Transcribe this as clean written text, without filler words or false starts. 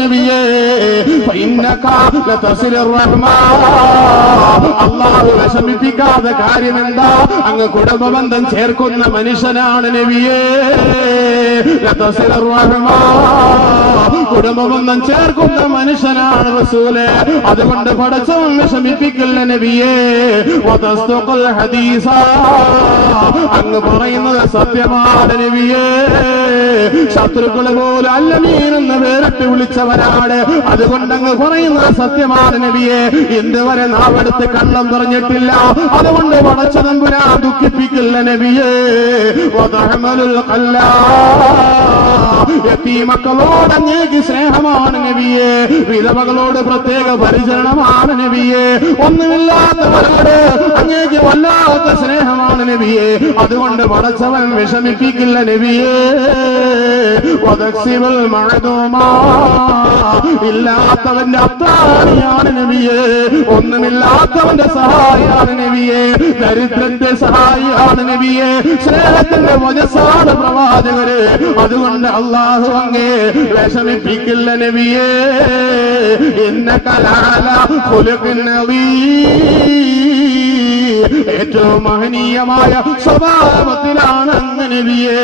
നബിയേ ഫഇന്നക ലതസിലുർ റഹ്മാ അല്ലാഹു വിഷമിപ്പിക്കാത്ത കാര്യമെന്താ അങ്ങ് കുടുംബബന്ധം ചേർക്കുന്ന മനുഷ്യനാണ് നബിയേ ലതസിലുർ റഹ്മാ കുടുംബബന്ധം ചേർക്കുന്ന മനുഷ്യനാണ് റസൂലേ അതുകൊണ്ട് പടച്ചവൻ വിഷമിപ്പിക്കില്ല നബിയേ വതസ്തുഖുൽ ഹദീസ അങ്ങ് പറയുന്നത് സത്യമാണ് നബിയേ ശത്രുക്കളെ പോലെ അല്ലമീൻ എന്ന് പേരിട്ട് വിളിച്ചവരാണ് അതുകൊണ്ട് അങ്ങ് പറയുന്നത് സത്യമാണ് നബിയെ ഇന്നുവരെ നാവെടുത്ത് കള്ളം പറഞ്ഞിട്ടില്ല അതുകൊണ്ട് പടച്ച തമ്പുരാൻ ദുഃഖിപ്പിക്കില്ല നബിയെ യതീമക്കളോട് അങ്ങേക്ക് സ്നേഹമാണ് നബിയെ വിധവകളോട് പ്രത്യേക പരിചരണമാണ് നബിയെ ഒന്നുമില്ലാത്തവരോട് അങ്ങേക്ക് വല്ലാത്ത സ്നേഹമാണ് നബിയെ അതുകൊണ്ട് പടച്ചവൻ വിഷമിപ്പിക്കില്ല നബിയെ ഇല്ലാത്തവന്റെ അത്താണിയാണ് നബിയെ ഒന്നുമില്ലാത്തവന്റെ സഹായിയാണ് നബിയെ ദരിദ്രന്റെ സഹായിയാണ് നബിയെ സ്നേഹത്തിന്റെ വജസ്സാണ് പ്രവാചകര് അതുകൊണ്ട് അല്ലാഹു അങ്ങേ വിഷമിപ്പിക്കില്ല നബിയെ ഇന്നക ലഅലാ ഖുലുഖിൻ അദീം ഏറ്റവും മഹനീയമായ സ്വഭാവത്തിലാണ് അങ്ങ് നബിയെ